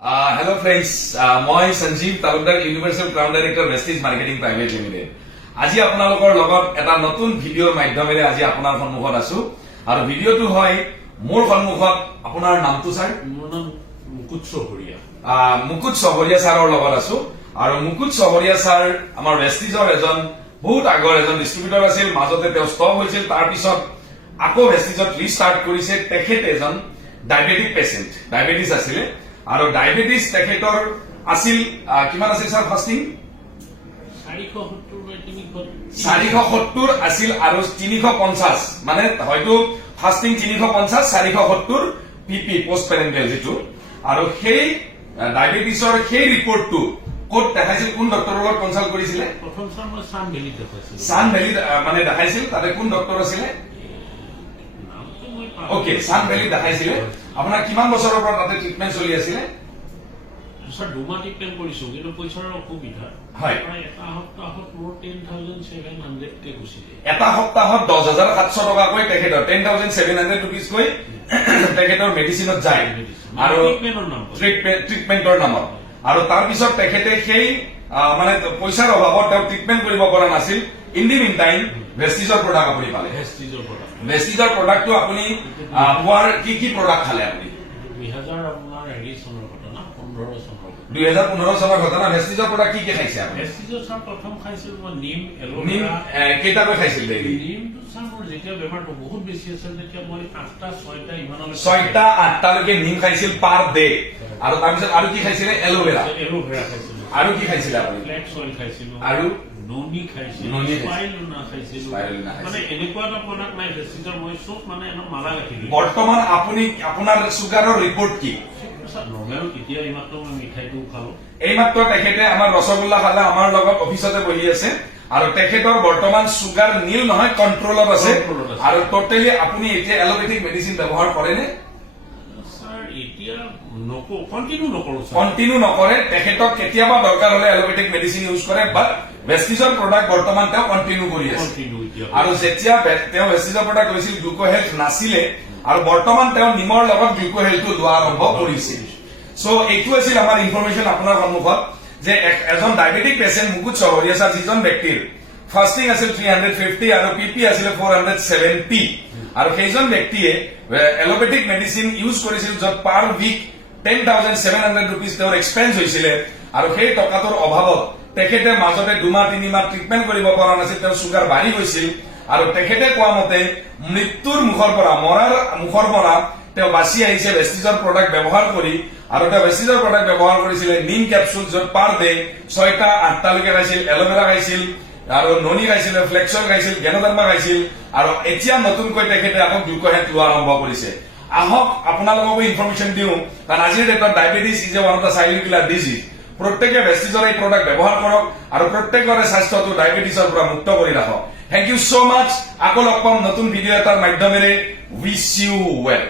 Hello friends, মই Sanjeev Talukdar universal crown director Vestige marketing private limited. আজি আপোনালোকৰ লগত এটা নতুন ভিডিঅ'ৰ মাধ্যমেৰে আজি আপোনাৰ সন্মুখত আছো আৰু ভিডিঅ'টো হয় মোৰ সন্মুখত আপোনাৰ নামটো স্যাৰ? মোৰ নাম মুকুট চহৰীয়া। মুকুট চহৰীয়া ছাৰৰ লগত আছো আৰু মুকুট চহৰীয়া ছাৰ আমাৰ ভেষ্টিজৰ এজন বহুত আগৰ এজন ডিষ্ট্ৰিবিউটৰ আছিল, মাজতে তেওঁ ষ্টপ হৈছিল, তাৰ পিছত আকৌ ভেষ্টিজত ৰিষ্টাৰ্ট কৰিছে। তেখেতে এজন ডায়েবেটিক পেচেণ্ট, ডায়েবেটিছ আছিলে আৰু ডায়েবেটিছ তেখেতৰ আছিল কিমান আছিল ছাৰ ফাষ্টিং? 470 আছিল আৰু 350, মানে হয়তো ফাষ্টিং 350, 470 পিপি পোষ্ট পেৰেণ্টেল যিটো। আৰু সেই ডায়েবেটিছৰ সেই ৰিপৰ্টটো ক'ত দেখাইছিল, কোন ডক্টৰৰ লগত কনচাল্ট কৰিছিলে? প্ৰথম ছাৰ মই চান ভেলীত দেখাইছিলো। চান ভেলীত মানে দেখাইছিল, তাতে কোন ডক্টৰ আছিলে? ওকে, চান ভেলীত দেখাইছিলে। আপোনাৰ কিমান বছৰৰ পৰা তাতে ট্ৰিটমেণ্ট চলি আছিলে? ছাৰ 2 মাহ ট্ৰিটমেণ্ট কৰিছো, কিন্তু পইচাৰ অসুবিধা। হয়, এটা সপ্তাহত মোৰ 10,700 গুচি যায়। এটা সপ্তাহত 10,700 টকাকৈ তেখেতৰ 10,700 ৰুপিজকৈ তেখেতৰ মেডিচিনত যায় আৰু ট্ৰিটমেণ্টৰ নামত। আৰু তাৰপিছত তেখেতে সেই মানে পইচাৰ অভাৱত তেওঁ ট্ৰিটমেণ্ট কৰিব পৰা নাছিল। ইন দি মিন টাইম ভেষ্টিজৰ প্ৰডাক্ট আপুনি পালে। ভেষ্টিজৰ প্ৰডাক্টটো আপুনি পোৱাৰ কি প্ৰডাক্ট খালে আপুনি? 2015 চনৰ ঘটনা। ভেষ্টিজৰ প্ৰডাক্ট কি খাইছে আপুনি? ভেষ্টিজৰ ছাৰ প্ৰথম খাইছিলো মই নিম, নিম কেইটাকৈ খাইছিল ডেইলি? নিমটো ছাৰ মোৰ যেতিয়া বেমাৰটো বহুত বেছি আছিল তেতিয়া মই 8টা 6টা ইমানলৈকে 6টা 8টালৈকে নিম খাইছিল পাৰ ডে। আৰু তাৰপিছত আৰু কি খাইছিলে? এলোভেৰা খাইছিলো। আৰু কি খাইছিলে আপুনি? ফ্লেক্স অইল খাইছিলো আৰু ননি খাইছিলো, স্পাইৰুলিনা খাইছিলো। মানে এনেকুৱা এটা প্ৰডাক্ট নাই ভেষ্টিজৰ, মই চব মানে একদম মালা ৰাখি দিলো। বৰ্তমান আপুনি আপোনাৰ চুগাৰৰ ৰিপৰ্ট কি? নৰ্মেল। এতিয়া এইমাত্ৰ মই মিঠাইটো খালো। এইমাত্ৰ তেখেতে আমাৰ ৰসগোল্লা খালে, আমাৰ লগত অফিচতে বহি আছে আৰু তেখেতৰ বৰ্তমান চুগাৰ নীল নহয়, কণ্ট্ৰলত আছে। আৰু টোটেলি আপুনি এতিয়া এলোপেথিক মেডিচিন ব্যৱহাৰ কৰেনে? ছাৰ এতিয়া কণ্টিনিউ নকৰে। তেখেতক কেতিয়াবা দৰকাৰ হলে এলোপেথিক মেডিচিন ইউজ কৰে, বাট ভেষ্টিজৰ প্ৰডাক্ট বৰ্তমান তেওঁ কণ্টিনিউ কৰি আছে। আৰু যেতিয়া তেওঁ ভেষ্টিজৰ প্ৰডাক্ট লৈছিল গ্লুকোহেল্থ নাছিলে আৰু বৰ্তমান তেওঁ নিমৰ লগত গ্লুকোহেল্থটো লোৱা আৰম্ভ কৰিছিল। সো এইটো আছিল আমাৰ ইনফৰমেশ্যন আপোনাৰ সন্মুখত যে এজন ডায়েবেটিক পেচেণ্ট মুকুট চহৰীয়া ছাৰ, যিজন ব্যক্তিৰ ফাষ্টিং আছিল 350 আৰু পিপি আছিল 470, আৰু সেইজন ব্যক্তিয়ে এলোপেথিক মেডিচিন ইউজ কৰিছিল য'ত পাৰ উইক 10,700 ৰুপিজ তেওঁৰ এক্সপেন্স হৈছিলে। আৰু সেই টকাটোৰ অভাৱত তেখেতে মাজতে 2 মাহ 3 মাহ ট্ৰিটমেণ্ট কৰিব পৰা নাছিল, তেওঁৰ চুগাৰ বাঢ়ি গৈছিল। আৰু তেখেতে কোৱা মতে মৃত্যুৰ মুখৰ পৰা, মৰাৰ মুখৰ পৰা তেওঁ বাচি আহিছে ভেষ্টিজৰ প্ৰডাক্ট ব্যৱহাৰ কৰি। আৰু তেওঁ ভেষ্টিজৰ প্ৰডাক্ট ব্যৱহাৰ কৰিছিলে নিম কেপচুল, য'ত পাৰ ডে 6টা 8টালৈকে খাইছিল, এলোভেৰা খাইছিল আৰু ননি খাইছিল, ফ্লেক্সৰ খাইছিল, গেনোডাৰ্মা খাইছিল। আৰু এতিয়া নতুনকৈ তেখেতে আকৌ গ্লুকোহেল্থ লোৱা আৰম্ভ কৰিছে। আহক আপোনালোককো ইনফৰমেশ্যন দিওঁ, কাৰণ আজিৰ ডেটত diabetes is one of the child killer disease. প্ৰত্যেকে ভেষ্টিজৰ এই প্ৰডাক্ট ব্যৱহাৰ কৰক আৰু প্ৰত্যেকৰে স্বাস্থ্যটো ডায়েবেটিছৰ পৰা মুক্ত কৰি ৰাখক। Thank you so much. আকৌ লগ পাম নতুন ভিডিঅ' এটাৰ মাধ্যমেৰে। Wish you well.